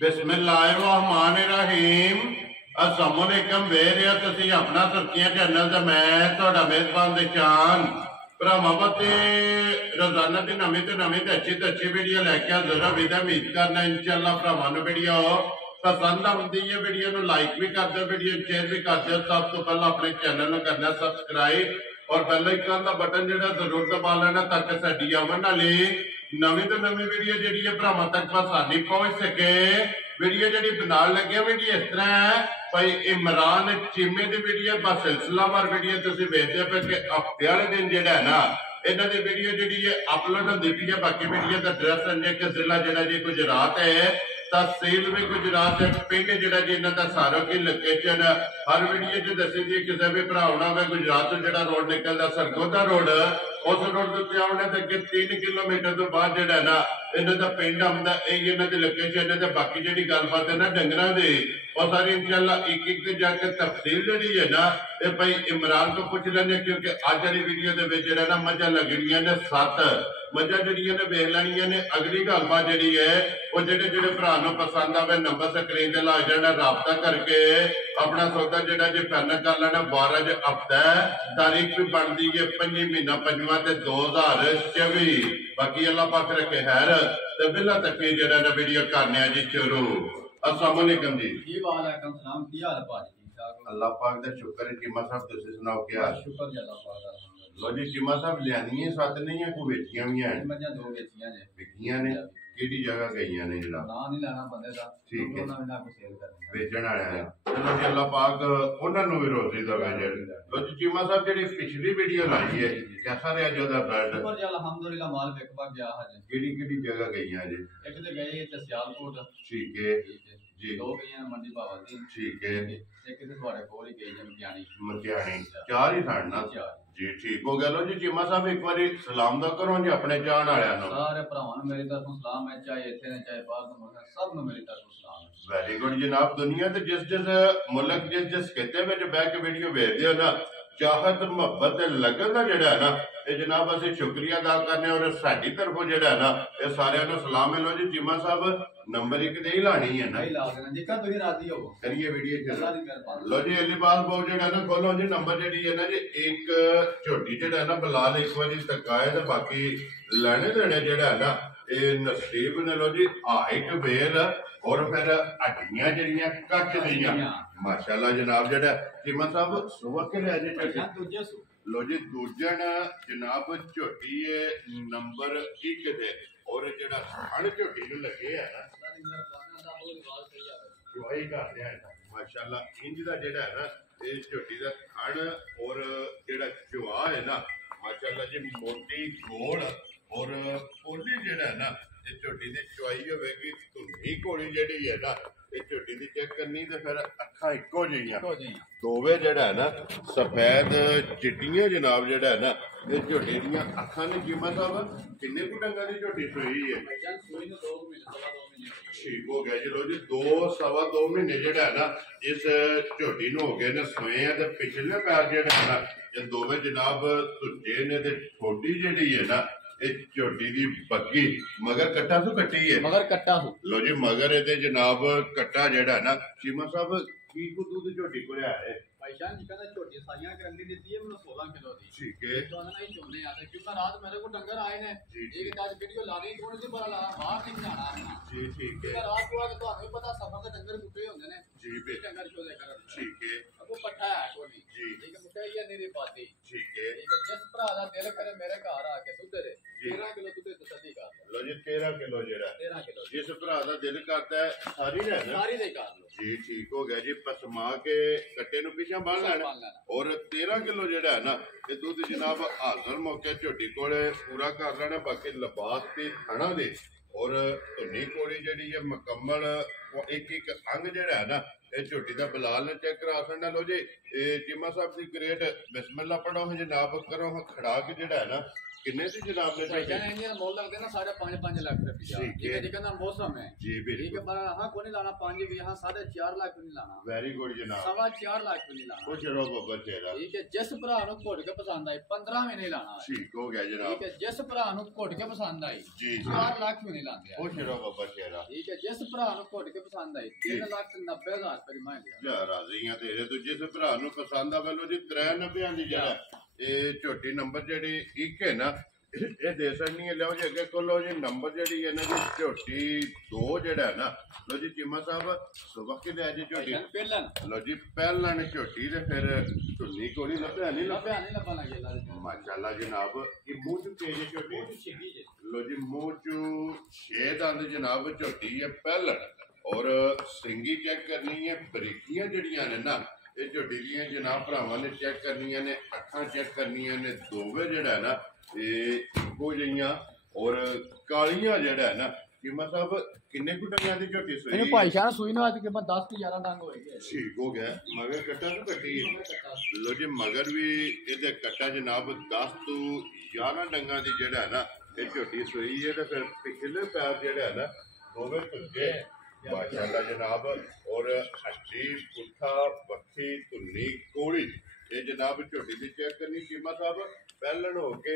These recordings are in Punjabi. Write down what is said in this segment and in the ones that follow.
बिस्मिल्लाहिर्रहमानिर्रहीम। अस्सलामुअलैकुम वेरिया तुसी अपना सुर्खियां चैनल ते मैं तुहाडा मेजबान दिशान भरावां ते रोजाना की नवी तो अच्छी वीडियो लैके हाजिर हां। उम्मीद करना इंशाअल्लाह भरावां नूं वीडियो पसंद आउंदी है। वीडियो नूं लाइक भी कर दो, वीडियो शेयर भी कर दो। सब तो पहला अपने चैनल नूं करना सबसक्राइब और बेल आइकन का बटन जिहड़ा जरूर दबा लेना ताकि साडी आवन वाली नवी तो नवी वीडियो जिहड़ी है भरावां तक आसानी पहुंच सके। वीडियो जिहड़ी बनाउण लगे वीडियो इस तरह है भाई इमरान चीमे की वीडियो बस सिलसिलावार वीडियो तुसीं वेखदे पे कि हफ्ते वाले दिन जिहड़ा है ना इन्हां दी वीडियो जिहड़ी है अपलोड होंदी पई है। बाकी वीडियो का एड्रैस है कि जिला जिहड़ा जी गुजरात है, तहसील भी गुजरात है, पिंड जिहड़ा जी इन्हां दा सारा की लोकेशन हर वीडियो च दसी दी। किसी भी भरा आउणा होवे गुजरात तो जिहड़ा रोड निकलदा सरगोदा रोड, उस रोड के उत्ते आउणे ते अगे 3 किलोमीटर तो बाद जिहड़ा ना इन्हां दा पिंड आउंदा, यही इन्हां दी लोकेशन है। ते बाकी जिहड़ी गलबात है ना डंगरां दी और सारी इंशाअल्लाह एक एक जाके तफसील जिहड़ी है ना ये भाई इमरान को पूछ लेंगे, क्योंकि अज वाली वीडियो दे विच जिहड़ा ना मझां लगणियां ने 7 मझां जिहड़ियां ने वेख लैणियां ने। अगली गलबात जिहड़ी है वो जिहड़े जिहड़े भरा नूं पसंद आवे नंबर स्क्रीन ते ला जाना, राबता करके अपना सौदा जिहड़ा जी फाइनल कर लेना। 12 ज हफ्ता है, तारीख भी बनती है 5 महीना 5वां ते 2024। बाकी अल्लाह पाक रखे खैर ते बिला तक जिहड़ा ना वीडियो करने जी शुरू। अस्सलाम वालेकुम जी। वालेकुम सलाम, की हाल है भाजी? अल्लाह पाक दा शुक्र है। चीमा साहब तुसीं सुनाओ क्या हाल? शुक्र जी अल्लाह पाक दा। लो जी चीमा साहब लियानियां 7 नहीं है, कोई बेचियां भी हैं? मझां 2 बेचियां ने। बिकियां ने किहड़ी जगह गईयां ने जनाब? ना नहीं लेना बंदे दा, ठीक है, ना भी ना को सेल करना बेचण वाले हैं। चलो जी अल्लाह पाक उन्हां नूं भी रोजी दवे। लो जी चीमा साहब जिहड़ी पिछली वीडियो लाई है कैसा रहा जी ओहदा रिजल्ट? शुक्र जी अल्हम्दुलिल्लाह, माल विकवा गया है। किहड़ी जगह गईयां जी? एक ते गए ते सियालकोट, ठीक है जी। 2 गईयां मंडी बावादी, ठीक है। एक ते तुहाडे कोल ही गई है मतियाणी। 4 ही साड़ना जी। ठीक हो गया। लो जी चीमा साहब एक बार सलाम दा करो जी अपने चाहण वालियां नूं। सारे भरावां नूं मेरी तरफों सलाम है, चाहे इत्थे ने चाहे बाहर दे मुल्क, सब नूं मेरी तरफों सलाम है। वेरी गुड जनाब। दुनिया ते जिस मुल्क जिस खिते विच बैठ के वीडियो वेखदे हो ना, चाहत मुहब्बत लगन का जिहड़ा है ना ये जनाब असीं शुक्रिया अदा करने और साडी तरफों जिहड़ा है ना ये सारिआं नूं सलाम है। लो जी चीमा साहब नंबर 1 ते ही लानी है ना? ला देना जिक्का तुसीं राजी हो करिए वीडियो अल्लाह दी मेहरबानी। लो जी अली बात बहुत जिहड़ा ना खोलो जी नंबर जिहड़ी है ना जी एक झोटी जिहड़ा है ना बिलाल एक बारी तकाए ते बाकी लैने देने जिहड़ा है ना ये नसीब ने। लो जी हाइट बेल और फिर हड्डियां जिहड़ियां कच दियां माशाअल्लाह जनाब। जिहड़ा चीमा साहब सुबह के ले जे दूजे सू। लो जी दूजन जनाब झोटी नंबर 1 ते और जिहड़ा हण झोटी नूं लगे है ना चुआई करते हैं माशाअल्लाह। इंज दा जिहड़ा है ना ये झोटी दा हण और जिहड़ा चुआ है ना माशाअल्लाह जी मोटी गोल और पोली जिहड़ा है ना ये झोटी दी चुआई होवेगी। धुंधी घोड़ी जिहड़ी है ना ये झोटी दी चेक करनी ते फिर अखां इक्को जिहियां दोवे जिहड़ा है ना सफेद चिट्टियां जनाब। जिहड़ा है ना ये झोटी दियां अखां ने चीमा साहब किन्ने कु डंगां दी झोटी सूई है? ठीक हो गया जी। लो जी 2-2.5 महीने जिहड़ा है ना इस झोटी नूं हो गए ने सोए हैं ते पिछले पैर जिहड़ा है ना ये दोवे जनाब सुच्चे ने ते ठोडी जिहड़ी है ना झोटी दी बग्गी मगर कट्टा तो कट्टी है मगर कट्टा हो। लो जी मगर ये जनाब कट्टा जेड़ा ना चीमा साहब की को दूध झोटी को लिया है भाईजान जी कहता झोटी साइयां करनी देती है मैंने 16 किलो दी। ठीक है तो ना ही चोने आते क्योंकि रात मेरे को डंगर आए ने एक आज वीडियो लानी थोड़ी सी पर बाहर नहीं जाना है जी। ठीक है रात को आके तो हमें पता सफर के डंगर कुत्ते होंगे ने जी पे डंगर को लेकर। ठीक है अब वो पट्ठा है कोनी जी ठीक है मुझे ये नहीं पाती। ठीक है जिस भरा दा दिल करे मेरे घर आके दुध दे 13 किलो दुध तसल्ली कर लो जी 13 किलो जेड़ा 13 किलो जिस भरा दा दिल करता है सारी रहना सारी दे कर लो जी। ठीक हो गया जी। पसमा के कट्टे नु पीछे बांध लेना और 13 किलो जेड़ा है ना ये दूध जनाब हाजिर मौके झोटी कोले पूरा कर लेना। बाकी लिबास ते खाना दे और धुनी कोड़ी जिहड़ी है मुकम्मल एक एक अंग जिहड़ा है ना ये झोटी दा बिलाल ने चेक करा सकना। लो जी चीमा साहब दी ग्रेट बिस्मिल्लाह पढ़ो जनाब करो खड़ाक जिहड़ा है ना ਕਿੰਨੇ ਦੀ ਜਨਾਬ ਨੇ ਭਾਈ ਜਾਨ ਇਹਨੇ ਮੁੱਲ ਲੱਗਦੇ ਨਾ 5.5 ਲੱਖ ਰੁਪਇਆ ਠੀਕ ਹੈ ਜੀ ਕਹਿੰਦਾ ਮੌਸਮ ਹੈ ਜੀ ਠੀਕ ਹੈ ਬਿਲਕੁਲ ਪਰ ਹਾਂ ਕੋਈ ਨਹੀਂ ਲਾਣਾ 5 ਵੀ ਹਾਂ 4.5 ਲੱਖ ਨਹੀਂ ਲਾਣਾ ਵੈਰੀ ਗੁੱਡ ਜਨਾਬ 4.5 ਲੱਖ ਨਹੀਂ ਲਾਣਾ ਉਹ ਚਲੋ ਬੱਬਾ ਤੇਰਾ ਠੀਕ ਹੈ ਜਿਸ ਭਰਾ ਨੂੰ ਘੁੱਟ ਕੇ ਪਸੰਦ ਆਈ 15 ਵੀ ਨਹੀਂ ਲਾਣਾ ਠੀਕ ਹੋ ਗਿਆ ਠੀਕ ਜਨਾਬ ਹੈ ਜਿਸ ਭਰਾ ਨੂੰ ਘੁੱਟ ਕੇ ਪਸੰਦ ਆਈ ਜੀ 4 ਲੱਖ ਵੀ ਨਹੀਂ ਲਾਂਦੇ ਉਹ ਚਲੋ ਬੱਬਾ ਤੇਰਾ ਠੀਕ ਹੈ ਜਿਸ ਭਰਾ ਨੂੰ ਘੁੱਟ ਕੇ ਪਸੰਦ ਆਈ 3,90,000 ਰੁਪਏ ਦੀ ਮੈਂ ਗਿਆ ਜਾ ਰਾਜ਼ੀਆਂ ਤੇਰੇ ਤੋਂ ਜਿਸ ਭਰਾ ਨੂੰ ਪਸੰਦ ਆ ਵੱਲੋਂ ਜੀ 93 ਦੀ ਜਿਹੜਾ ਇਹ ਝੋਟੀ ਨੰਬਰ ਜਿਹੜੀ ਇੱਕ ਹੈ ਨਾ ਇਹ ਦੇ ਸਕਣੀ ਹੈ। ਲਓ ਜੀ ਅੱਗੇ ਕੋਲੋ ਜੀ ਨੰਬਰ ਜਿਹੜੀ ਹੈ ਨਾ ਜੀ ਝੋਟੀ 2 ਜਿਹੜਾ ਹੈ ਨਾ ਲਓ ਜੀ ਚੀਮਾ ਸਾਹਿਬ ਸੁਬਹ ਕੇ ਲਿਆ ਜੀ ਝੋਟੀ ਪਹਿਲਾਂ ਲਓ ਜੀ ਪਹਿਲਾਂ ਨੇ ਝੋਟੀ ਤੇ ਫਿਰ ਧੁੰਨੀ ਕੋਣੀ ਲੱਭਿਆ ਨਹੀਂ ਲੱਭਿਆ ਨਹੀਂ ਲੱਭਾ ਲੱਗੇ ਲਾ ਮਾਸ਼ਾਅੱਲਾ ਜਨਾਬ ਇਹ ਮੂੰਹ ਚ ਤੇਜ ਝੋਟੀ ਬਹੁਤ ਛੇਗੀ ਜੇ ਲਓ ਜੀ ਮੂੰਹ ਚ 6 ਦੰਦ ਜਨਾਬ ਝੋਟੀ ਹੈ ਪਹਿਲਾਂ ਔਰ ਸਿੰਗੀ ਚੈੱਕ ਕਰਨੀ ਹੈ ਬਰੀਕੀਆਂ ਜਿਹੜੀਆਂ ਨੇ ਨਾ ਇਹ ਝੋਟੀ ਦੀਆਂ ਜਨਾਬ ਭਰਾਵਾਂ ਨੇ ਚੈੱਕ ਕਰਨੀਆਂ ਨੇ ਅੱਖਾਂ ਚੈੱਕ ਕਰਨੀਆਂ ਨੇ ਦੋਵੇਂ ਜਿਹੜਾ ਹੈ ਨਾ ਇਹ ਇੱਕੋ ਜਿਹੀਆਂ ਔਰ ਕਾਲੀਆਂ ਜਿਹੜਾ ਹੈ ਨਾ ਕੀਮਤ ਸਾਹਿਬ ਕਿੰਨੇ ਕੁ ਟੰਗਿਆਂ ਦੀ ਝੋਟੀ ਸੋਈ ਇਹਨੂੰ ਭਾਈ ਸ਼ਾਹ ਸੂਈ ਨੂੰ ਅੱਜ ਕੇ 10 ਤੋਂ 11 ਡੰਗ ਹੋਏਗੇ ਠੀਕ ਹੋ ਗਿਆ ਮਗਰ ਕੱਟਾ ਤਾਂ ਕੱਟੀ ਹੈ ਲੋ ਜੀ ਮਗਰ ਵੀ ਇਹਦੇ ਕੱਟਾ ਜਨਾਬ 10 ਤੋਂ 11 ਡੰਗਾਂ ਦੀ ਜਿਹੜਾ ਹੈ ਨਾ ਇਹ ਝੋਟੀ ਸੋਈ ਹੈ ਤੇ ਫਿਰ ਪਿਛਲੇ ਪੈਰ ਜਿਹੜਾ ਹੈ ਨਾ ਦੋਵੇਂ ਧੁੱਗੇ ਮਾਸ਼ਾਅੱਲਾ ਜਨਾਬ ਔਰ ਹੱਡੀ ਪੁੱਠਾ ਬੱਖੀ ਧੁੰਨੀ ਕੋੜੀ ਇਹ ਜਨਾਬ ਝੋਟੀ ਦੀ ਚੈੱਕ ਕਰਨੀ ਕੀਮਤ ਸਾਹਿਬ ਪਹਿਲਣ ਹੋ ਕੇ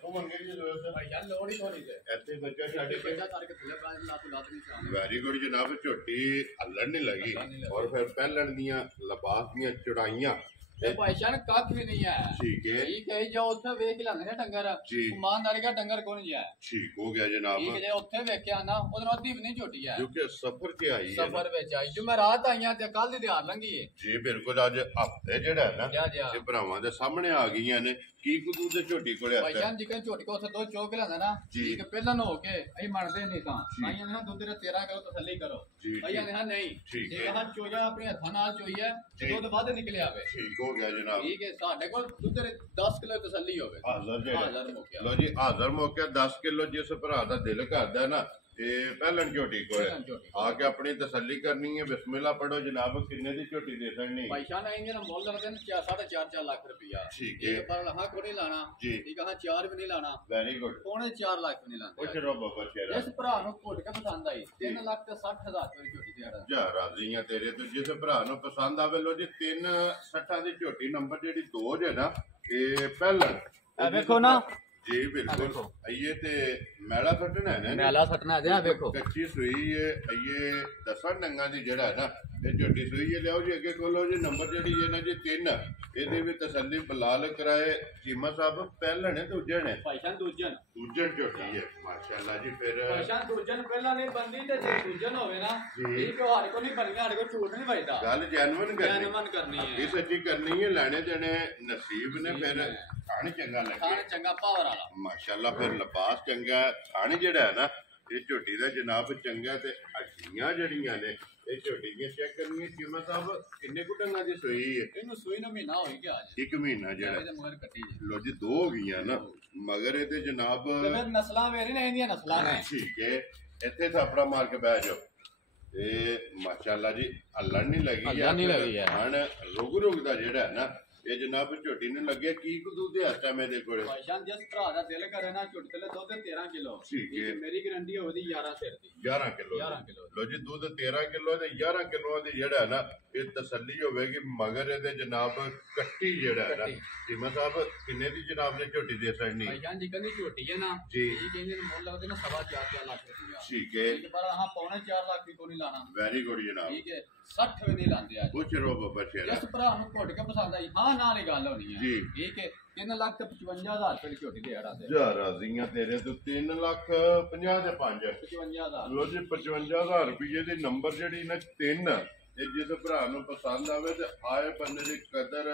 ਤੋਂ ਮੰਗੇ ਜੀ ਜ਼ਰੂਰਤ ਭਾਈ ਯਾਰ ਲੋੜ ਹੀ ਕੋਈ ਨਹੀਂ ਇੱਥੇ ਬੱਚਾ ਛੱਡ ਕੇ ਬੱਚਾ ਕਰਕੇ ਥੱਲੇ ਪ੍ਰਾਈਸ ਲਾ ਨਹੀਂ ਚਾਹੁੰਦੇ ਵੈਰੀ ਗੁੱਡ ਜਨਾਬ ਝੋਟੀ ਹੱਲਣ ਨਹੀਂ ਲੱਗੀ ਔਰ ਫਿਰ ਪਹਿਲਣ ਦੀਆਂ ਲਬਾਸ ਦੀਆਂ ਚੜਾਈਆਂ ਇਹ ਭਾਈ ਸ਼ਾਹ ਕੱਖ ਵੀ ਨਹੀਂ ਹੈ ਠੀਕ ਹੈ ਠੀਕ ਹੈ ਜੋ ਉੱਥੇ ਵੇਖ ਲੈਂਦੇ ਨੇ ਡੰਗਰ ਜੀ ਇਮਾਨਦਾਰੀ ਦਾ ਡੰਗਰ ਕੋਈ ਨਹੀਂ ਹੈ ਠੀਕ ਹੋ ਗਿਆ ਜਨਾਬ ਠੀਕ ਜੇ ਉੱਥੇ ਵੇਖਿਆ ਨਾ ਉਹਦੇ ਨਾਲ ਅੱਧੀ ਵੀ ਨਹੀਂ ਝੋਟੀ ਹੈ ਕਿਉਂਕਿ ਸਫ਼ਰ ਤੇ ਆਈ ਹੈ ਸਫਰ ਵਿੱਚ ਆਈ ਜੋ ਮੈਂ ਰਾਤ ਆਈਆਂ ਤੇ ਕੱਲ ਦੀ ਦਿਹਾੜ ਲੰਗੀ ਹੈ ਜੀ ਬਿਲਕੁਲ ਅੱਜ ਹਫਤੇ ਜਿਹੜਾ ਹੈ ਨਾ ਜਾ ਜਾ ਇਹ ਭਰਾਵਾਂ ਦੇ ਸਾਹਮਣੇ ਆ ਗਈਆਂ ਨੇ ਕੀ ਕੁਦੂ ਦੇ ਝੋਟੀ ਕੋਲੇ ਭਾਈ ਆਤਾ ਜਾਨ ਜਿਕਨ ਝੋਟੀ ਕੋ ਉੱਥੇ ਦੋ ਚੋਕ ਲੈਂਦਾ ਨਾ ਜੀ। ਠੀਕ ਪਹਿਲਾਂ ਨੂੰ ਹੋ ਕੇ ਅਸੀਂ ਮੰਨਦੇ ਨਹੀਂ ਤਾਂ ਆਈਆਂ ਨੇ ਦੁੱਧ ਦੇ 13 ਕਿਲੋ ਤਸੱਲੀ ਕਰੋ ਜੀ, ਭਾਈਆਂ ਨੇ ਨਹੀਂ ਠੀਕ ਠੀਕ ਹੈ। ਹੈ ਚੋਇਆ ਆਪਣੇ ਹੱਥਾਂ ਨਾਲ ਚੋਈ ਹੈ ਤੇ ਜੀ। ਦੁੱਧ ਵੱਧ ਨਿਕਲਿਆ ਆਵੇ ਠੀਕ ਹੋ ਗਿਆ ਜਨਾਬ ਠੀਕ ਹੈ ਸਾਡੇ ਕੋਲ ਦੁੱਧ ਦੇ 10 ਕਿਲੋ ਤਸੱਲੀ ਹੋਵੇ ਹਾਜ਼ਰ ਜਿਹੜਾ ਹਾਜ਼ਰ ਮੁੱਕਿਆ ਲੋ ਜੀ ਹਾਜ਼ਰ ਮੌਕੇ 10 ਕਿਲੋ ਜਿਸ ਭਰਾ ਦਾ ਦਿਲ ਕਰਦਾ ਨਾ ਤੇ ਪਹਿਲਣ ਝੋਟੀ ਕੋਲੇ ਪਹਿਲਣ ਝੋਟੀ। ਆ ਕੇ ਆਪਣੀ ਤਸੱਲੀ ਕਰਨੀ ਹੈ ਬਿਸਮਿਲ੍ਲਾ ਪੜੋ ਜਨਾਬ ਕਿੰਨੇ ਦੀ ਝੋਟੀ ਦੇ ਸਕਣੀ ਭਾਈ ਸ਼ਾਹ ਨੇ ਇਹਨਾਂ ਮੁੱਲ ਲੱਗਦੇ ਨੇ 4.5 ਲੱਖ ਰੁਪਇਆ ਠੀਕ ਹੈ। ਪਰ ਲਹਾ ਕੋਈ ਨਹੀਂ ਲਾਣਾ ਜੀ। ਠੀਕ ਹੈ 4 ਵੀ ਨਹੀਂ ਲਾਣਾ ਵੈਰੀ ਗੁੱਡ ਪੌਣੇ 4 ਲੱਖ ਵੀ ਨਹੀਂ ਉਹ ਲਾਂਦੇ ਚਲੋ ਬਾਬਾ ਸ਼ੇਰਾ ਇਸ ਭਰਾ ਨੂੰ ਘੁੱਟ ਕੇ ਪਸੰਦ ਆਈ 3 ਲੱਖ ਤੇ 60,000 ਰੁਪਏ ਦੀ ਝੋਟੀ ਦੇ ਆੜਾ ਜਾ ਰਾਜ਼ੀਆਂ ਤੇਰੇ ਤੋਂ ਜਿਸ ਭਰਾ ਨੂੰ ਪਸੰਦ ਆਵੇ ਲੋ ਜੀ 360 ਦੀ ਝੋਟੀ ਨੰਬਰ ਜਿਹੜੀ 2 ਜੇ ਨਾ ਇਹ ਪਹਿਲਣ ਇਹ ਵੇਖੋ ਨਾ। ਜੀ ਬਿਲਕੁਲ ਅਈਏ ਤੇ ਮੈਲਾ ਫਟਣਾ ਹੈ ਨਾ ਮੈਲਾ ਸਟਣਾ ਦੇ ਆ ਵੇਖੋ ਕੱਚੀ ਸੂਈ ਹੈ ਅਈਏ 10 ਡੰਗਾਂ ਦੀ ਜਿਹੜਾ ਹੈ ਨਾ ਇਹ ਝੋਟੀ ਸੂਈ ਹੈ ਲਿਆਓ ਜੀ ਅੱਗੇ ਖੋਲੋ ਜੀ ਨੰਬਰ ਜਿਹੜੀ ਹੈ ਨਾ ਜੀ 3 ਇਹਦੇ ਵੀ ਤਸੱਲੀ ਬਲਾਲ ਕਰਾਏ ਚੀਮਾ ਸਾਹਿਬ ਪਹਿਲਣ ਹੈ ਦੂਜਣ ਹੈ ਭਾਈਸ਼ਾਨ ਦੂਜਨ ਦੂਜਣ ਝੋਟੀ ਹੈ ਮਾਸ਼ਾਅੱਲਾ ਜੀ ਫਿਰ ਭਾਈਸ਼ਾਨ ਦੂਜਨ ਪਹਿਲਾਂ ਨਹੀਂ ਬੰਦੀ ਤੇ ਜੇ ਦੂਜਨ ਹੋਵੇ ਨਾ ਜੀ। ਇਹ ਕੋ ਹਰ ਕੋ ਨਹੀਂ ਬਣੀਆਂ ਹਰ ਕੋ ਝੂਠ ਨਹੀਂ ਵੱਜਦਾ ਗੱਲ ਜੈਨੂਇਨ ਕਰਨੀ ਜੈਨੂਇਨ ਕਰਨੀ ਹੈ ਇਹ ਸੱਚੀ ਕਰਨੀ ਹੈ ਲੈਣੇ ਦੇਣੇ ਨਸੀਬ ਨੇ ਫਿਰ ਖਾਣ ਚੰਗਾ ਲੱਗੇ ਖਾਣ ਚੰਗਾ ਪਾਵਰ ਵਾਲਾ ਮਾਸ਼ਾਅੱਲਾ ਫਿਰ ਲਿਬਾਸ ਚੰਗਾ ਖਾਣ ਜਿਹੜਾ ਹੈ ਨਾ ਇਹ ਝੋਟੀ ਦਾ ਜਨਾਬ ਚੰਗਾ ਤੇ ਹੱਡੀਆਂ ਜਿਹੜੀਆਂ ਨੇ ਇਹ ਝੋਟੀ ਦੀਆਂ ਚੈੱਕ ਕਰਨੀਆਂ ਕੀਮਤ ਸਾਹਿਬ ਕਿੰਨੇ ਕੁ ਡੰਗਾਂ ਦੀ ਸੋਈ ਹੈ ਇਹਨੂੰ ਸੂਈ ਨੂੰ ਮਹੀਨਾ ਹੋਈ ਗਿਆ ਅੱਜ 1 ਮਹੀਨਾ ਜਿਹੜਾ ਇਹਦੇ ਮਗਰ ਕੱਟੀ ਜੀ ਲੋ ਜੀ 2 ਹੋ ਗਈਆਂ ਨਾ ਮਗਰ ਇਹਦੇ ਜਨਾਬ ਤੇ ਫਿਰ ਨਸਲਾਂ ਵੇਰੀ ਨੇ ਇਹਦੀਆਂ ਨਸਲਾਂ ਨੇ ਠੀਕ ਹੈ ਇੱਥੇ ਥਾਪੜਾ ਮਾਰ ਕੇ ਬਹਿ ਜਾਓ ਤੇ ਮਾਸ਼ਾਅੱਲਾ ਜੀ ਹੱਲਣ ਨਹੀਂ ਲੱਗੀ ਹੱਲਣ ਨਹੀਂ ਲੱਗੀ ਹੈ। ਹਣ ਰੁਗ ਦਾ ਜਿਹੜਾ ਹੈ ਨਾ ਇਹ ਜਨਾਬ ਝੋਟੀ ਨੂੰ ਲੱਗਿਆ ਕੀ ਕੁ ਦੇ ਹੱਥ ਹੈ ਮੇਰੇ ਕੋਲੇ ਭਾਈਸ਼ਾਨ ਜਿਸ ਭਰਾ ਦਾ ਦਿਲ ਕਰੇ ਨਾ ਝੁੱਟ ਤੇ ਦੁੱਧ 13 ਕਿਲੋ ਠੀਕ ਹੈ। ਮੇਰੀ ਗਾਰੰਟੀ ਹੋਵੇ ਦੀ 11 ਸਿਰ ਦੀ 11 ਕਿਲੋ 11 ਕਿਲੋ ਲੋ ਜੀ ਦੁੱਧ 13 ਕਿਲੋ ਤੇ 11 ਕਿਲੋਆਂ ਦੀ ਜਿਹੜਾ ਹੈ ਨਾ ਇਹ ਤਸੱਲੀ ਹੋਵੇਗੀ ਮਗਰ ਇਹਦੇ ਜਨਾਬ ਕੱਟੀ ਜਿਹੜਾ ਹੈ ਨਾ ਕੱਟੀ। ਸੀਮਾ ਸਾਹਿਬ ਕਿੰਨੇ ਦੀ ਜਨਾਬ ਨੇ ਝੋਟੀ ਦੇ ਸਕਣੀ ਭਾਈਸ਼ਾਨ ਜੀ ਕਹਿੰਦੀ ਝੋਟੀ ਹੈ ਨਾ ਜੀ। ਇਹ ਕਹਿੰਦੇ ਨੇ ਮੁੱਲ ਲੱਗਦੇ ਨੇ 4.5 ਲੱਖ ਰੁਪਇਆ ਠੀਕ ਹੈ ਠੀਕ ਪਰ ਹਾਂ ਪੌਣੇ 4 ਲੱਖ ਵੀ ਕੋਈ ਨਹੀਂ ਲਾਣਾ ਵੈਰੀ ਗੁੱਡ ਜਨਾਬ ਠੀਕ ਹੈ 60 ਵੀ ਨਹੀਂ ਲਾਂਦੇ ਅੱਜ ਪੁੱਛ ਰੋ ਬਾਬਾ ਸ਼ੇਰਾ ਜਿਸ ਭਰਾ ਨੂੰ ਘੁੱਟ ਕੇ ਪਸੰਦ ਆਈ ਹਾਂ ਨਾਲ ਹੀ ਗੱਲ ਹੋਣੀ ਹੈ ਜੀ। ਠੀਕ ਹੈ 3 ਲੱਖ ਤੇ 55,000 ਰੁਪਏ ਦੀ ਝੋਟੀ ਦੇ ਆੜਾ ਦੇ ਜਾ ਰਾਜ਼ੀਆਂ ਤੇਰੇ ਤੋਂ 3 ਲੱਖ 50 ਦੇ 5 55,000 ਲੋ ਜੀ 55,000 ਰੁਪਏ ਦੀ ਨੰਬਰ ਜਿਹੜੀ ਨਾ 3 ਇਹ ਜਿਸ ਭਰਾ ਨੂੰ ਪਸੰਦ ਆਵੇ ਤੇ ਆਏ ਬੰਦੇ ਦੀ ਕਦਰ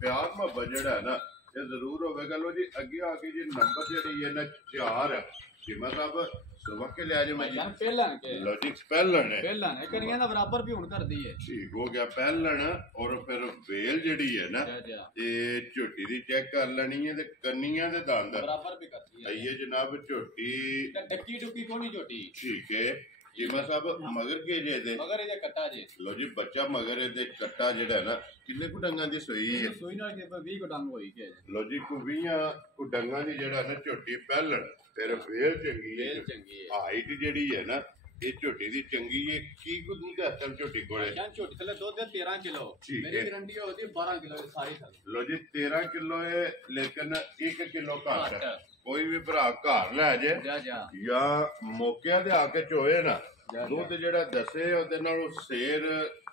ਪਿਆਰ ਮੁਹੱਬਤ ਜਿਹੜਾ ਹੈ ਨਾ ਇਹ ਜ਼ਰੂਰ ਹੋਵੇਗਾ ਲੋ ਜੀ ਅੱਗੇ ਆ ਕੇ ਜੀ ਨੰਬਰ ਜਿਹੜੀ ਹੈ ਨਾ 4 ਸੀਮਾ ਸਾਹਿਬ ਸੁਬਹ ਕੇ ਲਿਆ ਜੀ ਮੈਂ ਜੀ ਭਾਈਸ਼ਾਨ ਪਹਿਲਾਂ ਕੇ ਲੋ ਜੀ ਪਹਿਲਣ ਹੈ ਪਹਿਲਾਂ ਨੇ ਕਰੀਆਂ ਦਾ ਬਰਾਬਰ ਵੀ ਹੁਣ ਕਰਦੀ ਹੈ ਠੀਕ ਹੋ ਗਿਆ ਪਹਿਲਣ ਔਰ ਫਿਰ ਵੇਲ ਜਿਹੜੀ ਹੈ ਨਾ ਜਾ ਜਾ ਇਹ ਝੋਟੀ ਦੀ ਚੈੱਕ ਕਰ ਲੈਣੀ ਹੈ ਤੇ ਕੰਨੀਆਂ ਦੇ ਦੰਦ ਬਰਾਬਰ ਵੀ ਕਰਦੀ ਹੈ ਆਈਏ ਜਨਾਬ ਝੋਟੀ ਤੇ ਡੱਕੀ ਡੁੱਕੀ ਕੋਣੀ ਝੋਟੀ ਠੀਕ ਹੈ ਚੀਮਾ ਸਾਹਿਬ ਮਗਰ ਕੇ ਜੇ ਦੇ ਮਗਰ ਇਹਦਾ ਕੱਟਾ ਜੇ ਲੋ ਜੀ ਬੱਚਾ ਮਗਰ ਇਹਦੇ ਕੱਟਾ ਜਿਹੜਾ ਹੈ ਨਾ ਕਿੰਨੇ ਕੁ ਡੰਗਾਂ ਦੀ ਸੂਈ ਹੈ ਸੋਈ ਨਾਲ ਕੇ 20 ਕੋ ਡੰਗ ਹੋਈ ਕੇ ਲੋ ਜੀ ਕੁਵੀਆਂ ਕੋ ਡੰਗਾਂ ਦੀ ਜਿਹੜਾ ਨਾ ਝੋਟੀ ਪਹਿਲਣ ਫਿਰ ਫੇਰ ਚੰਗੀ ਹੈ ਫੇਰ ਚੰਗੀ ਹੈ ਹਾਈਟ ਜਿਹੜੀ ਹੈ ਨਾ ਇਹ ਝੋਟੀ ਦੀ ਚੰਗੀ ਹੈ ਕੀ ਕੁ ਦੁੱਧ ਹੈ ਤਲ ਝੋਟੀ ਕੋਲੇ ਜਾਂ ਝੋਟੀ ਥੱਲੇ ਦੁੱਧ 13 ਕਿਲੋ ਠੀਕ ਹੈ। ਮੇਰੀ ਗਾਰੰਟੀ ਹੋਦੀ 12 ਕਿਲੋ ਦੀ ਸਾਰੀ ਥੱਲੇ ਲੋ ਜੀ 13 ਕਿਲੋ ਹੈ ਲੇਕਿਨ 1 ਕਿਲੋ ਘੱਟ ਹੈ। ਘੱਟ। ਕੋਈ ਵੀ ਭਰਾ ਘਰ ਲੈ ਜੇ ਜਾ ਜਾਂ ਮੌਕਿਆਂ ਤੇ ਆ ਕੇ ਚੋਏ ਨਾ ਜਾ। ਦੁੱਧ ਜਿਹੜਾ ਦੱਸੇ ਉਹਦੇ ਨਾਲ ਉਹ ਸੇਰ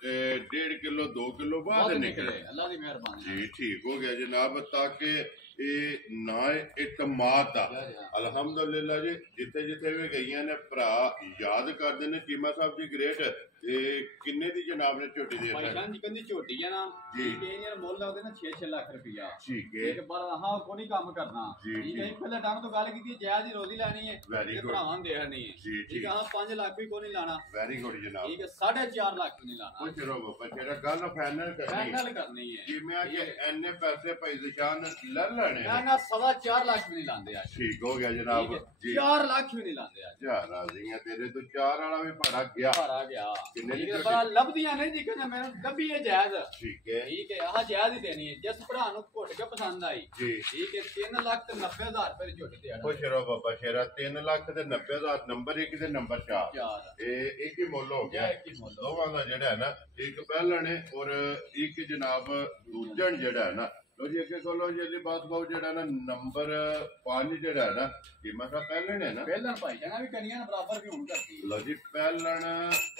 1.5 ਕਿਲੋ 2 ਕਿਲੋ ਬਾਅਦ ਬਹੁਤ ਨਿਕਲੇ ਨਿਕਲੇ ਅੱਲਾ ਦੀ ਮਿਹਰਬਾਨੀ ਜੀ ਠੀਕ ਹੋ ਗਿਆ ਜਨਾਬ ਤਾਂ ਕਿ ਇਹ ਨਾ ਇਤਮਾਦ ਦਾ ਜਾ। ਅਲਹਮਦੁਲਿਲਾ ਜੀ ਜਿੱਥੇ ਜਿੱਥੇ ਵੀ ਗਈਆਂ ਨੇ ਭਰਾ ਯਾਦ ਕਰਦੇ ਨੇ ਚੀਮਾ ਸਾਹਿਬ ਦੀ ਗ੍ਰੇਟ ਇਹ ਕਿੰਨੇ ਦੀ ਜਨਾਬ ਨੇ ਝੋਟੀ ਦੇ ਭਾਈ ਜਾਨ ਜੀ ਕਹਿੰਦੀ ਝੋਟੀ ਹੈ ਨਾ ਜੀ। ਤੇ ਇਹਨਾਂ ਮੁੱਲ ਲੱਗਦੇ ਨਾ 6 ਲੱਖ ਰੁਪਇਆ ਠੀਕ ਹੈ ਠੀਕ ਪਰ ਹਾਂ ਕੋਈ ਨਹੀਂ ਕੰਮ ਕਰਨਾ ਜੀ, ਠੀਕ ਹੈ ਜੀ। ਪਹਿਲੇ ਟਾਈਮ ਤੋਂ ਗੱਲ ਕੀਤੀ ਜਾਇਜ਼ ਦੀ ਰੋਜ਼ੀ ਲੈਣੀ ਹੈ Very ਤੇ good. ਭਰਾਵਾਂ ਨੂੰ ਦੇਣੀ ਹੈ ਜੀ, ਠੀਕ ਹੈ ਹਾਂ 5 ਲੱਖ ਵੀ ਕੋਈ ਨਹੀਂ ਲਾਣਾ ਵੈਰੀ ਗੁੱਡ ਜਨਾਬ ਠੀਕ ਹੈ 4.5 ਲੱਖ ਵੀ ਨਹੀਂ ਲਾਣਾ ਕੁਛ ਰੋ ਬੱਚੇ ਦਾ ਗੱਲ ਫਾਈਨਲ ਕਰਨੀ ਫਾਈਨਲ ਕਰਨੀ ਹੈ ਜਿਵੇਂ ਕਿ ਐਨੇ ਪੈਸੇ ਭਾਈ ਨਿਸ਼ਾਨ ਲੈ ਲੈਣੇ ਨਾ ਨੇ। ਨਾ 4.5 ਲੱਖ ਵੀ ਨਹੀਂ ਲਾਉਂਦੇ ਅੱਜ ਠੀਕ ਹੋ ਗਿਆ ਠੀਕ ਜਨਾਬ ਹੈ ਜੀ 4 ਲੱਖ ਵੀ ਨਹੀਂ ਲਾਉਂਦੇ ਅੱਜ ਜਾ ਰਾਜ਼ੀਆਂ ਤੇਰੇ ਤੋਂ 4 ਵਾਲਾ ਵੀ ਭਾੜਾ ਗਿਆ ਘਰ ਆ ਗਿਆ ਕਿੰਨੇ ਦੀ ਠੀਕ ਹੈ ਝੋਟੀ? ਪਰ ਲੱਭਦੀਆਂ ਨਹੀਂ ਜੀ ਕਹਿੰਦਾ ਮੈਨੂੰ ਲੱਭੀ ਹੈ ਜਾਇਜ਼ ਠੀਕ ਹੈ ਠੀਕ ਹੈ ਆਹ ਜਾਇਜ਼ ਹੀ ਦੇਣੀ ਹੈ ਜਿਸ ਭਰਾ ਨੂੰ ਘੁੱਟ ਕੇ ਪਸੰਦ ਆਈ ਜੀ ਠੀਕ ਹੈ 3 ਲੱਖ ਤੇ 90,000 ਰੁਪਏ ਦੀ ਝੋਟੀ ਤੇ ਆਣਾ ਖੁਸ਼ ਰਹੋ ਬਾਬਾ ਸ਼ੇਰਾ 3 ਲੱਖ ਤੇ 90,000 ਨੰਬਰ 1 ਤੇ ਨੰਬਰ 4 4 ਇਹ ਇੱਕ ਹੀ ਮੁੱਲ ਹੋ ਗਿਆ ਜੈ ਕੀ ਮੁੱਲ ਦੋਵਾਂ ਦਾ ਜਿਹੜਾ ਹੈ ਨਾ ਇੱਕ ਪਹਿਲਾਂ ਨੇ ਔਰ ਇੱਕ ਜਨਾਬ ਦੂਜਣ ਜਿਹੜਾ ਹੈ ਨਾ ਲੋ ਜੀ ਅੱਗੇ ਕੋਲੋਂ ਜੀ ਅਲੀ ਬਾਤ ਬਾਉ ਜਿਹੜਾ ਨਾ ਨੰਬਰ 5 ਜਿਹੜਾ ਹੈ ਨਾ ਕੀਮਤ ਦਾ ਪਹਿਲਾਂ ਨੇ ਨਾ ਪਹਿਲਾਂ ਭਾਈ ਜਾਨਾ ਵੀ ਕਨੀਆਂ ਬਰਾਬਰ ਵੀ ਹੁਣ ਕਰਦੀ ਲੋ ਜੀ ਪਹਿਲਣ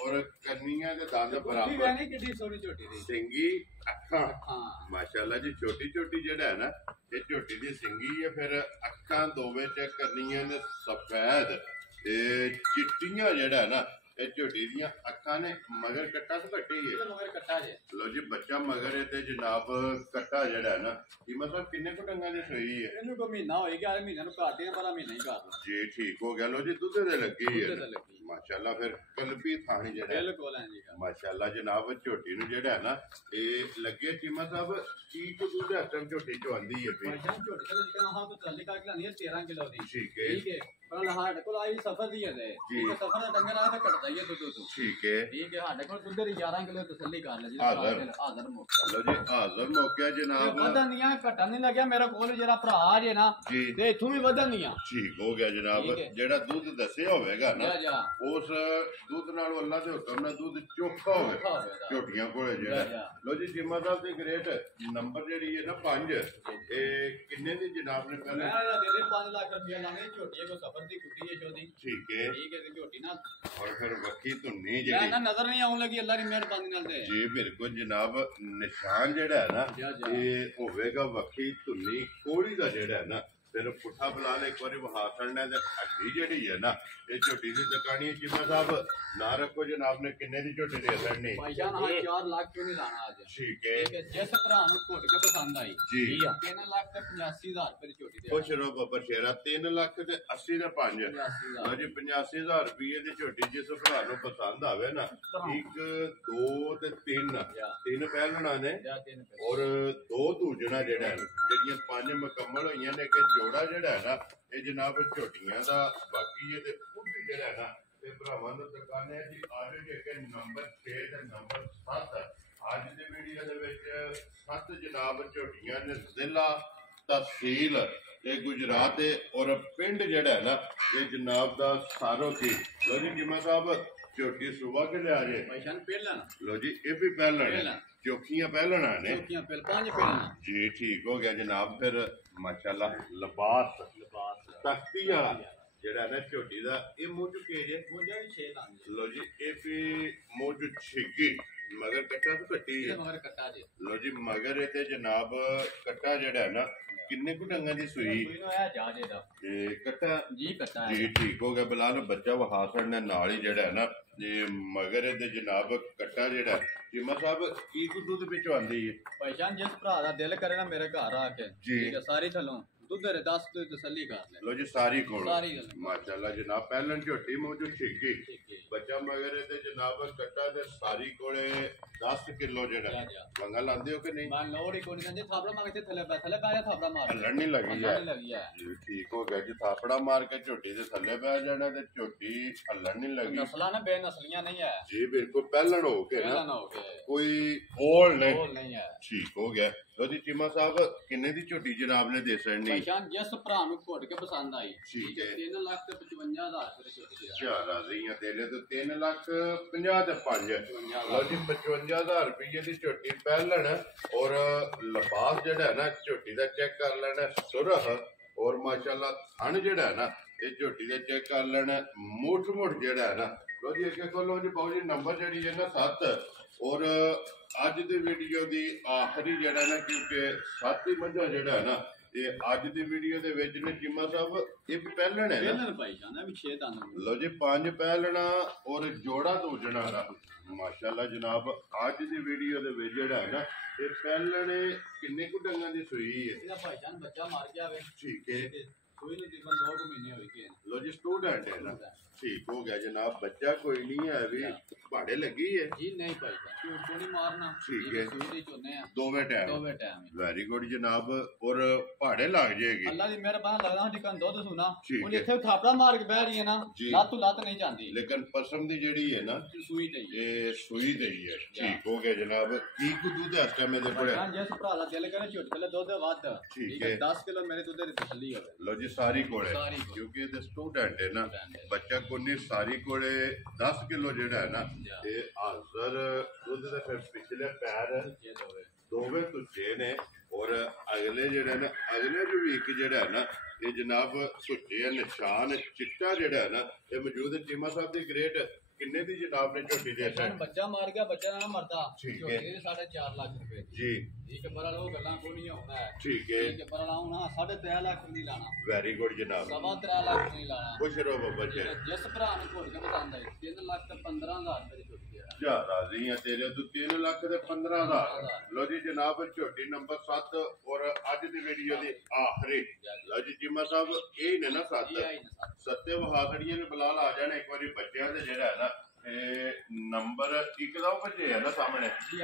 ਔਰ ਕੰਨੀਆਂ ਦੇ ਦੰਦ ਵੀ ਬਰਾਬਰ ਵੈਨੇ ਕਿੱਡੀ ਸੋਹਣੀ ਝੋਟੀ ਦੀ ਸਿੰਗੀ ਅੱਖਾਂ ਹਾਂ ਮਾਸ਼ਾਅੱਲਾ ਜੀ ਛੋਟੀ ਛੋਟੀ ਜਿਹੜਾ ਹੈ ਨਾ ਇਹ ਝੋਟੀ ਦੀ ਸਿੰਗੀ ਹੈ ਫਿਰ ਅੱਖਾਂ ਦੋਵੇਂ ਚੈੱਕ ਕਰਨੀਆਂ ਨੇ ਸਫੈਦ ਤੇ ਚਿੱਟੀਆਂ ਜਿਹੜਾ ਹੈ ਨਾ ਇਹ ਝੋਟੀ ਦੀਆਂ ਅੱਖਾਂ ਨੇ ਮਗਰ ਕੱਟਾ ਤੋਂ ਕੱਟੀ ਹੈ ਇਹ ਮਗਰ ਕੱਟਾ ਜੇ ਲੋ ਜੀ ਬੱਚਾ ਮਗਰ ਹੈ ਤੇ ਜਨਾਬ ਕੱਟਾ ਜਿਹੜਾ ਹੈ ਨਾ ਕੀ ਮਤਲਬ ਕਿੰਨੇ ਕੁ ਡੰਗਾਂ ਦੀ ਸੋਈ ਹੈ ਇਹਨੂੰ ਕੋਈ ਮਹੀਨਾ ਹੋਈ ਗਿਆ ਮਹੀਨੇ ਨੂੰ ਘਾਟੇ ਨੇ ਪਰ ਮਹੀਨਾ ਹੀ ਕਰ ਜੀ ਠੀਕ ਹੋ ਗਿਆ ਲੋ ਜੀ ਦੁੱਧ ਦੇ ਲੱਗੀ ਦੁੱਧ ਹੈ ਦੇ ਲੱਗੀ। ਮਾਸ਼ਾਅੱਲਾ ਫਿਰ ਕਲਬੀ ਥਾਣੀ ਜਿਹੜਾ ਹੈ। ਬਿਲਕੁਲ ਹੈ ਜੀ ਮਾਸ਼ਾਅੱਲਾ ਜਨਾਬ ਝੋਟੀ ਨੂੰ ਜਿਹੜਾ ਹੈ ਨਾ ਇਹ ਲੱਗੇ ਚੀਮਾ ਸਾਹਿਬ ਕੀ ਕੁ ਦੁੱਧ ਹਸਮ ਝੋਟੀ ਚੋਂ ਆਂਦੀ ਹੈ ਭਾਈ ਵੀ ਜਾਨ ਝੋਟੀ ਤੇ ਜਿਕਣਾ ਹਾਂ ਤੋਂ ਚੱਲੀ ਕਰਕੇ ਲਾਣੀ ਹੈ 13 ਕਿਲੋ ਦੀ ਠੀਕ ਹੈ ਠੀਕ ਹੈ ਪਰ ਸਾਡੇ ਕੋਲ ਆਈ ਸਫਰ ਦੀ ਹੈ ਜੀ। ਠੀਕ ਹੈ ਸਫਰ ਦਾ ਡੰਗਰ ਆ ਤਾਂ ਘਟਦਾ ਹੀ ਹੈ ਦੁੱਧ ਤੋਂ ਠੀਕ ਹੈ ਠੀਕ ਹੈ ਸਾਡੇ ਕੋਲ ਦੁੱਧ ਦੀ 11 ਕਿਲੋ ਤਸੱਲੀ ਕਰ ਲੈ ਜੀ ਹਾਜ਼ਰ। ਹਾਜ਼ਰ ਮੁੱਕ ਲੋ ਜੀ ਹਾਜ਼ਰ ਮੌਕਿਆ ਜਨਾਬ ਵਧਣ ਦੀਆਂ ਘਟਣ ਨਹੀਂ ਲੱਗਿਆ ਮੇਰਾ ਕੋਲ ਜਿਹੜਾ ਭਰਾ ਜੇ ਨਾ ਜੀ ਤੇ ਇਥੋਂ ਵੀ ਵਧਣ ਦੀਆਂ ਠੀਕ ਹੋ ਗਿਆ ਜਨਾਬ ਠੀਕ ਹੈ। ਜਿਹੜਾ ਦੁੱਧ ਦੱਸਿਆ ਹੋਵੇਗਾ ਨਾ ਜਾ ਜਾ ਉਸ ਦੁੱਧ ਨਾਲ ਅੱਲਾ ਦੇ ਹੁਕਮ ਨਾਲ ਦੁੱਧ ਚੋਖਾ ਹੋਵੇ ਚੋਖਾ ਹੋਵੇਗਾ। ਝੋਟੀਆਂ ਕੋਲੇ ਜਾ, ਜਿਹੜਾ ਜਾ। ਲੋ ਜੀ ਜਿਮਾ ਸਾਹਿਬ ਦੀ ਗ੍ਰੇਟ ਨੰਬਰ ਜਿਹੜੀ ਹੈ ਨਾ 5 ਇਹ ਕਿੰਨੇ ਦੀ ਜਨਾਬ ਨੇ ਮੈਂ ਪਹਿਲੇ ਇਹਦਾ ਦੇ ਦੇ 5 ਲੱਖ ਰੁਪਇਆ ਲਾਣੇ ਝੋਟੀ ਕੋ ਸਫਰ ਦੀ ਕੁੱਟੀ ਹੈ ਜੋਦੀ ਠੀਕ ਹੈ ਠੀਕ ਹੈ ਤੇ ਝੋਟੀ ਨਾ ਔਰ ਫਿਰ ਵੱਖੀ ਧੁੰਨੀ ਮੈਂ ਜਿਹੜੀ ਨਾ ਨਜ਼ਰ ਨਹੀਂ ਆਉਣ ਲੱਗੀ ਅੱਲਾ ਦੀ ਮਿਹਰਬਾਨੀ ਨਾਲ ਤੇ ਜੀ ਬਿਲਕੁਲ ਜਨਾਬ ਨਿਸ਼ਾਨ ਜਿਹੜਾ ਹੈ ਨਾ ਜਾ, ਜਾ। ਇਹ ਹੋਵੇਗਾ ਵੱਖੀ ਧੁੰਨੀ ਕੋੜੀ ਦਾ ਜਿਹੜਾ ਹੈ ਨਾ ਫਿਰ ਪੁੱਠਾ ਬੁਲਾ ਲੈ ਇੱਕ ਵਾਰੀ ਵਹਾ ਛੜਨਾ ਤੇ ਹੱਡੀ ਜਿਹੜੀ ਹੈ ਨਾ ਇਹ ਝੋਟੀ ਦੀ ਦੁਕਾਨੀ ਜਿਮਾ ਸਾਹਿਬ ਨਾ ਰੱਖੋ ਜਨਾਬ ਨੇ ਕਿੰਨੇ ਦੀ ਝੋਟੀ ਦੇ ਦੇਣੀ ਭਾਈ ਜਾਨ ਹਾਂ 4 ਲੱਖ ਕਿਉਂ ਨਹੀਂ ਲਾਣਾ ਅੱਜ ਠੀਕ ਹੈ ਠੀਕ ਹੈ ਜਿਸ ਭਰਾ ਨੂੰ ਘੁੱਟ ਕੇ ਪਸੰਦ ਆਈ ਜੀ। ਠੀਕ ਹੈ 3 ਲੱਖ ਤੇ 85,000 ਰੁਪਏ ਦੀ ਝੋਟੀ ਤੇ ਖੁਸ਼ ਰਹੋ ਬੱਬਰ ਸ਼ੇਰਾ 3 ਲੱਖ ਤੇ 80 ਦੇ 5 85,000 ਲੋ ਜੀ 85,000 ਰੁਪਏ ਦੀ ਝੋਟੀ ਜਿਸ ਭਰਾ ਨੂੰ ਪਸੰਦ ਆਵੇ ਨਾ 1 2 ਤੇ 3 ਜਾ। 3 ਪਹਿਲਣਾ ਨੇ ਜਾ 3 ਔਰ 2 ਦੂਜਣਾ ਜਿਹੜਾ ਹੈ, ਜਿਹੜੀਆਂ 5 ਮੁਕੰਮਲ ਹੋਈਆਂ ਨੇ ਕਿ ਜੋੜਾ ਜਿਹੜਾ ਹੈ ਨਾ ਇਹ ਜਨਾਬ ਝੋਟੀਆਂ ਦਾ ਬਾਕੀ ਇਹ ਤੇ ਪੁੱਤ ਜਿਹੜਾ ਹੈ ਨਾ ਤੇ ਭਰਾਵਾਂ ਨੂੰ ਦੁਕਾਨੇ ਜੀ ਆਰਡਰ ਦੇ ਕੇ ਨੰਬਰ 6 ਤੇ ਨੰਬਰ 7 ਅੱਜ ਦੇ ਵੀਡੀਓ ਦੇ ਵਿੱਚ 7 ਜਨਾਬ ਝੋਟੀਆਂ ਨੇ ਜ਼ਿਲ੍ਹਾ ਤਹਿਸੀਲ ਤੇ ਗੁਜਰਾਤ ਦੇ ਔਰ ਪਿੰਡ ਜਿਹੜਾ ਹੈ ਨਾ ਇਹ ਜਨਾਬ ਦਾ ਸਾਰੋ ਕੀ ਲੋ ਜੀ ਜਿਮਾ ਸਾਹਿਬ ਝੋਟੀ ਸੁਬਾ ਕੇ ਲਿਆ ਜੇ ਭਾਈ ਜਾਨ ਪਹਿਲਾਂ ਲੋ ਜੀ ਇਹ ਵੀ ਪਹਿਲਣ ਹੈ ਪਹਿਲਣ। ਚੌਕੀਆਂ ਪਹਿਲਣਾ ਨੇ ਝੋਟੀਆਂ ਪਹਿਲ 5 ਪਹਿਲਾਂ ਜੀ ਠੀਕ ਹੋ ਗਿਆ ਜਨਾਬ ਫਿਰ ਮਾਸ਼ਾਅੱਲਾ ਲਿਬਾਸ ਲਿਬਾਸ ਤਖਤੀ ਵਾਲਾ ਜਿਹੜਾ ਨਾ ਝੋਟੀ ਦਾ ਇਹ ਮੂੰਹ ਚੁੱਕੇ ਜੇ ਉਹ ਜਿਹੜੀ 6 ਲਾਂਗੇ ਲੋ ਜੀ ਇਹ ਵੀ ਮੂੰਹ ਚੁ ਛਿੱਗੀ ਮਗਰ ਕੱਟਾ ਤੋਂ ਕੱਟੀ ਇਹ ਹੈ ਮਗਰ ਕੱਟਾ ਜੇ ਲੋ ਜੀ ਮਗਰ ਇਹ ਤੇ ਜਨਾਬ ਕੱਟਾ ਜਿਹੜਾ ਹੈ ਨਾ ਕਿੰਨੇ ਕੁ ਡੰਗਾਂ ਦੀ ਸੂਈ ਕੋਈ ਨਾ ਆਇਆ ਜਾ ਜੇ ਦਾ ਤੇ ਕੱਟਾ ਜੀ ਕੱਟਾ ਹੈ ਜੀ ਠੀਕ ਹੋ ਗਿਆ ਬਿਲਾਲ ਬੱਚਾ ਵਹਾਸਣ ਨੇ ਨਾਲ ਹੀ ਜਿਹੜਾ ਹੈ ਨਾ ਇਹ ਮਗਰ ਇਹਦੇ ਜਨਾਬ ਕੱਟਾ ਜਿਹੜਾ ਜਿਮਾ ਸਾਹਿਬ ਕੀ ਕੁ ਦੁੱਧ ਵਿੱਚੋਂ ਆਂਦੀ ਹੈ ਭਾਈ ਜਾਨ ਜਿਸ ਭਰਾ ਦਾ ਦਿਲ ਕਰੇ ਨਾ ਮੇਰੇ ਘਰ ਆ ਕੇ ਜੀ। ਠੀਕ ਹੈ ਸਾਰੀ ਥਲੋਂ ਦੁੱਧ ਦੇ 10 ਤੋਂ ਤਸੱਲੀ ਕਰ ਲੈ ਲੋ ਜੀ ਸਾਰੀ ਕੋਲ ਸਾਰੀ ਗੱਲ ਮਾਸ਼ਾਅੱਲਾ ਜਨਾਬ ਪਹਿਲਾਂ ਝੋਟੀ ਮੂੰਹ ਚੋਂ ਛਿੱਗੀ ਠੀਕ ਹੈ ਬੱਚਾ ਬੱਚਾ ਮਗਰ ਇਹਦੇ ਜਨਾਬ ਕੱਟਾ ਤੇ ਸਾਰੀ ਕੋਲੇ 10 ਕਿਲੋ ਜਿਹੜਾ ਮੰਗਾ ਲਾਉਂਦੇ ਹੋ ਕਿ ਨਹੀਂ? ਮੈਂ ਲੋੜ ਹੀ ਕੋਈ ਨਹੀਂ ਥਾਪੜਾ ਮਾਰ ਕੇ ਥੱਲੇ ਪੈ ਜਾ ਥਾਪੜਾ ਮਾਰ ਹੱਲਣ ਨਹੀਂ ਲੱਗੀ ਹੈ ਜੀ। ਠੀਕ ਹੋ ਗਿਆ ਜੀ। ਥਾਪੜਾ ਮਾਰ ਕੇ ਝੋਟੀ ਦੇ ਥੱਲੇ ਬਹਿ ਜਾਣਾ ਤੇ ਝੋਟੀ ਹੱਲਣ ਨਹੀਂ ਲੱਗੀ। ਨਸਲਾਂ ਨਾ ਬੇਨਸਲੀਆਂ ਨਹੀਂ ਹੈ ਜੀ ਬਿਲਕੁਲ ਪਹਿਲਣ ਹੋ ਕੇ ਪਹਿਲਣ ਹੋ ਕੇ ਕੋਈ ਬੋਲ ਨਹੀਂ ਹੈ। ਠੀਕ ਹੋ ਗਿਆ। ਉਹਦੀ ਚੀਮਾ ਸਾਹਿਬ ਕਿੰਨੇ ਦੀ ਝੋਟੀ ਜਨਾਬ ਨੇ ਦੇ ਸੜਨੀ? ਪਛਾਣ ਜਿਸ ਭਰਾ ਨੂੰ ਘੁੱਟ ਕੇ ਪਸੰਦ ਆਈ। ਠੀਕ ਹੈ। 3,55,000 ਰੁਪਏ ਝੋਟੀ ਚਾ ਰਾਜ਼ੀਆਂ ਤੇਲੇ ਤੋਂ 3,50,000 ਤੇ 5 ਲਓ ਜੀ 55,000 ਰੁਪਏ ਦੀ ਝੋਟੀ ਪਹਿਲਣ ਔਰ ਲਿਬਾਸ ਜਿਹੜਾ ਨਾ ਝੋਟੀ ਦਾ ਚੈੱਕ ਕਰ ਲੈਣਾ ਸੁਰਖ ਔਰ ਮਾਸ਼ਾਅੱਲਾ ਥਣ ਜਿਹੜਾ ਨਾ ਇਹ ਝੋਟੀ ਦਾ ਚੈੱਕ ਕਰ ਲੈਣਾ ਮੋਟ ਜਿਹੜਾ ਹੈ ਨਾ। ਲਓ ਜੀ ਅੱਗੇ ਕੋਲੋਂ ਜੀ ਬਹੁਤ ਜੀ ਨੰਬਰ ਜਿਹੜੀ ਹੈ ਨਾ 7 ਔਰ ਅੱਜ ਦੀ ਵੀਡੀਓ ਦੀ ਆਖਰੀ ਜਿਹੜਾ ਨਾ ਕਿਉਂਕਿ 7 ਹੀ ਮੱਝਾਂ ਜਿਹੜਾ ਨਾ ਇਹ ਅੱਜ ਦੀ ਵੀਡੀਓ ਦੇ ਵਿੱਚ ਨੇ ਚੀਮਾ ਸਾਹਿਬ ਇਹ ਪਹਿਲਣ ਹੈ ਪਹਿਲਣ ਪਾਈ ਜਾਂਦਾ ਵੀ 6 ਦੰਦ। ਲਓ ਜੀ 5 ਪਹਿਲਣਾ ਔਰ ਜੋੜਾ ਦੂਜਣਾ ਦਾ ਮਾਸ਼ਾਅੱਲਾ ਜਨਾਬ ਅੱਜ ਦੀ ਵੀਡੀਓ ਦੇ ਵਿੱਚ ਜਿਹੜਾ ਹੈ ਨਾ ਇਹ ਪਹਿਲਣੇ ਕਿੰਨੇ ਕੁ ਡੰਗਾਂ ਦੀ ਸੂਈ ਹੈ? ਇਹਦਾ ਭਾਈ ਜਾਨ ਬੱਚਾ ਮਾਰ ਗਿਆ ਵੇ। ਠੀਕ ਹੈ। ਕੋਈ ਨਹੀਂ ਤਕਰੀਬਨ 2 ਮਹੀਨੇ ਹੋਏ ਗਏ। ਲਓ ਜੀ ਸਟੂਡੈਂਟ ਹੈ ਨਾ। ਠੀਕ ਹੋ ਗਿਆ ਜਨਾਬ ਬੱਚਾ ਕੋਈ ਨਹੀਂ ਹੈ ਵੀ ਭਾੜੇ ਲੱਗੀ ਹੈ ਜੀ ਨਹੀਂ ਭਾਈ ਝੂਠ ਤੋਂ ਨਹੀਂ ਮਾਰਨਾ। ਠੀਕ ਹੈ। ਸੂਈ ਦੇ ਚੋਨੇ ਆ ਦੋਵੇਂ ਟਾਈਮ ਵੈਰੀ ਗੁੱਡ ਜਨਾਬ ਔਰ ਭਾੜੇ ਲੱਗ ਜਾਏਗੀ। ਅੱਲਾ ਦੀ ਮਿਹਰਬਾਨੀ ਲੱਗਦਾ ਹਾਂ ਜਿਕਨ ਦੁੱਧ ਸੁਣਾ ਠੀਕ ਉਹ ਹੈ। ਇੱਥੇ ਥਾਪੜਾ ਮਾਰ ਕੇ ਬਹਿ ਰਹੀ ਹੈ ਨਾ ਲੱਤ ਤੋਂ ਲੱਤ ਨਹੀਂ ਜਾਂਦੀ ਲੇਕਿਨ ਪਸਮ ਦੀ ਜਿਹੜੀ ਹੈ ਨਾ ਸੂਈ ਤੇ ਹੀ ਇਹ ਸੂਈ ਤੇ ਹੀ ਹੈ। ਠੀਕ ਹੋ ਗਿਆ ਜਨਾਬ। ਕੀ ਕੁ ਦੁੱਧ ਇਸ ਟਾਈਮ ਇਹਦੇ ਕੋਲ? ਹਾਂ ਜਿਸ ਭਰਾ ਦਾ ਦਿਲ ਕਰੇ ਝੁੱਟ ਕੇ ਦੁੱਧ ਵੱਧ। ਠੀਕ ਹੈ। 10 ਕਿਲੋ ਮੇਰੇ ਦੁੱਧ ਦੀ ਤਸੱਲੀ ਹੋਵੇ। ਲਓ ਜੀ ਸਾਰੀ ਕੋਲੇ ਕਿਉਂਕਿ ਇਹਦੇ ਸਟੂਡੈਂਟ ਹੈ ਨਾ ਬੱਚਾ ਕੋਨੀ ਸਾਰੀ ਕੋਲੇ 10 ਕਿਲੋ ਜਿਹੜਾ ਹੈ ਨਾ ਇਹ ਹਾਜ਼ਰ ਦੁੱਧ ਦੇ ਫਿਰ ਪਿਛਲੇ ਪੈਰ ਦੋਵੇਂ ਸੁੱਚੇ ਨੇ ਔਰ ਅਗਲੇ ਜਿਹੜੇ ਨੇ ਅਗਲੇ ਜੋ ਵੀਕ ਜਿਹੜਾ ਹੈ ਨਾ ਇਹ ਜਨਾਬ ਸੁੱਚੇ ਨਿਸ਼ਾਨ ਚਿੱਟਾ ਜਿਹੜਾ ਹੈ ਨਾ ਇਹ ਮੌਜੂਦ ਹੈ। ਚੀਮਾ ਸਾਹਿਬ ਦੀ ਗ੍ਰੇਟ ਕਿੰਨੇ ਦੀ ਜਨਾਬ ਨੇ ਝੋਟੀ ਦੇ ਦਿੱਤਾ? ਬੱਚਾ ਮਾਰ ਗਿਆ ਬੱਚਾ ਨਾ ਮਰਦਾ। ਠੀਕ ਝੋਟੀ ਹੈ। ਦੇ 4.5 ਲੱਖ ਰੁਪਏ ਜੀ ਠੀਕ ਹੈ। ਪਰ ਉਹ ਗੱਲਾਂ ਕੋਈ ਨਹੀਂ ਹੋਣਾ ਹੈ। ਠੀਕ ਹੈ। ਠੀਕ ਹੈ ਪਰ ਲਾਉਣਾ 3.5 ਲੱਖ ਨਹੀਂ ਲਾਣਾ। ਵੈਰੀ ਗੁੱਡ ਜਨਾਬ। 3.5 ਲੱਖ ਨਹੀਂ ਲਾਣਾ। ਖੁਸ਼ ਰਹੋ ਬਾਬਾ ਜੀ। ਜਿਸ ਭਰਾ ਨੂੰ ਘੁੱਟ ਕੇ ਪਸੰਦ ਆਈ 3,15,000 ਰੁਪਏ ਦੀ ਝੋਟੀ ਹੈ। ਜਾ ਰਾਜ਼ੀ ਆ ਤੇਰੇ ਤੋਂ 3 ਲੱਖ ਤੇ 15,000। ਲੋ ਜੀ ਜਨਾਬ ਝੋਟੀ ਨੰਬਰ 7 ਔਰ ਅੱਜ ਦੀ ਵੀਡੀਓ ਦੀ ਆਖਰੀ। ਲੋ ਜੀ ਚੀਮਾ ਸਾਹਿਬ ਇਹ ਨੇ ਨਾ 7 ਸੱਤੇ ਵਹਾਸੜੀਆਂ ਨੇ ਬਲਾਲ ਆ ਜਾਣੇ ਇੱਕ ਵਾਰੀ ਬੱਚਿਆਂ ਦੇ ਜਿਹੜਾ ਹੈ ਨਾ ਇਹ ਨੰਬਰ 1 ਦਾ ਉਹ ਬੱਚੇ ਹੈ ਨਾ ਸਾਹਮਣੇ ਜੀ।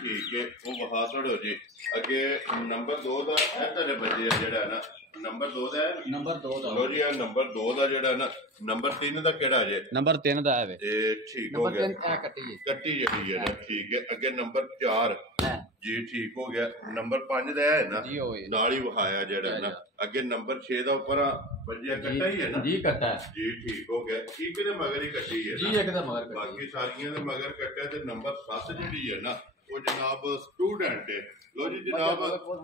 ਠੀਕ ਹੈ ਉਹ ਵਹਾਸੜ ਹੋ ਜੀ। ਅੱਗੇ ਨੰਬਰ 2 ਦਾ ਇਹ ਤੇਰੇ ਬੱਚੇ ਆ ਜਿਹੜਾ ਹੈ ਨਾ ਨੰਬਰ 2 ਦਾ ਹੈ। ਨੰਬਰ 2 ਦਾ ਲੋ ਜੀ ਆ ਨੰਬਰ 2 ਦਾ ਜਿਹੜਾ ਨਾ ਨੰਬਰ 3 ਦਾ ਕਿਹੜਾ ਜੇ? ਨੰਬਰ 3 ਦਾ ਹੈ ਵੇ। ਇਹ ਠੀਕ ਹੋ ਗਿਆ। ਨੰਬਰ 3 ਕੱਟੀ ਜਿਹੜੀ ਹੈ ਨਾ ਠੀਕ ਹੈ। ਅੱਗੇ ਨੰਬਰ 4 ਜੀ ਠੀਕ ਹੋ ਗਿਆ। ਨੰਬਰ 5 ਦਾ ਹੈ ਨਾ ਜੀ ਹੋਏ ਨਾਲ ਹੀ ਵਿਖਾਇਆ ਜਿਹੜਾ ਨਾ। ਅੱਗੇ ਨੰਬਰ 6 ਦਾ ਉੱਪਰ ਵੱਜਿਆ ਕੱਟਾ ਹੀ ਹੈ ਨਾ ਜੀ ਕੱਟਾ ਜੀ। ਠੀਕ ਹੋ ਗਿਆ। ਇੱਕ ਦੇ ਮਗਰ ਹੀ ਕੱਟੀ ਹੈ ਜੀ ਇੱਕ ਦਾ ਮਗਰ ਕੱਟੀ। ਬਾਕੀ ਸਾਰੀਆਂ ਦੇ ਮਗਰ ਕੱਟਿਆ ਤੇ ਨੰਬਰ 7 ਜਿਹੜੀ ਹੈ ਨਾ ਉਹ ਜਨਾਬ ਸਟੂਡੈਂਟ ਹੈ। ਲੋ ਜੀ ਜਨਾਬ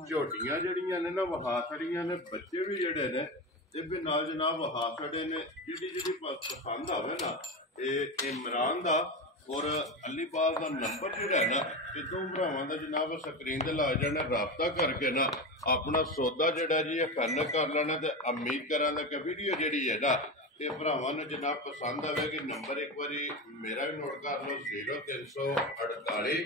ਝੋਟੀਆਂ ਜਿਹੜੀਆਂ ਨੇ ਨਾ ਵਹਾਸੜੀਆਂ ਨੇ ਬੱਚੇ ਵੀ ਜਿਹੜੇ ਨੇ ਤੇ ਵੀ ਨਾਲ ਜਨਾਬ ਵਹਾਸੜੇ ਨੇ ਜਿਹੜੀ ਪਸੰਦ ਆਵੇ ਨਾ ਇਹ ਇਮਰਾਨ ਦਾ ਔਰ ਅਲੀਪਾਲ ਦਾ ਨੰਬਰ ਜਿਹੜਾ ਹੈ ਨਾ ਇਹ ਦੋ ਭਰਾਵਾਂ ਦਾ ਜਨਾਬ ਸਕਰੀਨ ਤੇ ਲਾ ਜਾਣਾ ਰਾਬਤਾ ਕਰਕੇ ਨਾ ਆਪਣਾ ਸੌਦਾ ਜਿਹੜਾ ਜੀ ਇਹ ਫਾਈਨਲ ਕਰ ਲੈਣਾ ਤੇ ਉਮੀਦ ਕਰਾਂਗਾ ਕਿ ਵੀਡੀਓ ਜਿਹੜੀ ਹੈ ਨਾ ਇਹ ਭਰਾਵਾਂ ਨੂੰ ਜਨਾਬ ਪਸੰਦ ਆਵੇਗੀ। ਨੰਬਰ ਇੱਕ ਵਾਰੀ ਮੇਰਾ ਵੀ ਨੋਟ ਕਰ ਲਓ 0348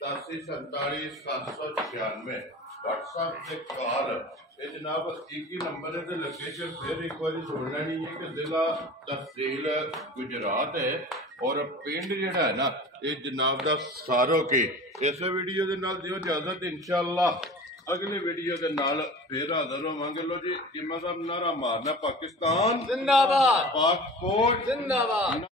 8747 796 WhatsApp ਤੇ ਕਾਲ ਇਹ ਜਨਾਬ ਇੱਕ ਹੀ ਨੰਬਰ ਤੇ ਲੋਕੇਸ਼ਨ ਫਿਰ ਇੱਕ ਵਾਰੀ ਸੁਣ ਲੈਣੀ ਹੈ ਕਿ ਜ਼ਿਲ੍ਹਾ ਤਹਿਸੀਲ ਗੁਜਰਾਤ ਹੈ ਔਰ ਪਿੰਡ ਜਿਹੜਾ ਹੈ ਨਾ ਇਹ ਜਨਾਬ ਦਾ ਸਾਰੋ ਕੇ। ਇਸੇ ਵੀਡੀਓ ਦੇ ਨਾਲ ਦਿਓ ਇਜਾਜ਼ਤ ਇਨਸ਼ਾਅੱਲਾ ਅਗਲੇ ਵੀਡੀਓ ਦੇ ਨਾਲ ਫਿਰ ਹਾਜ਼ਰ ਹੋਵਾਂਗੇ। ਲੋ ਜੀ ਚੀਮਾ ਸਾਹਿਬ ਨਾਰਾ ਮਾਰਨਾ ਪਾਕਿਸਤਾਨ ਜ਼ਿੰਦਾਬਾਦ, ਪਾਕ ਫੌਜ ਜ਼ਿੰਦਾਬਾਦ।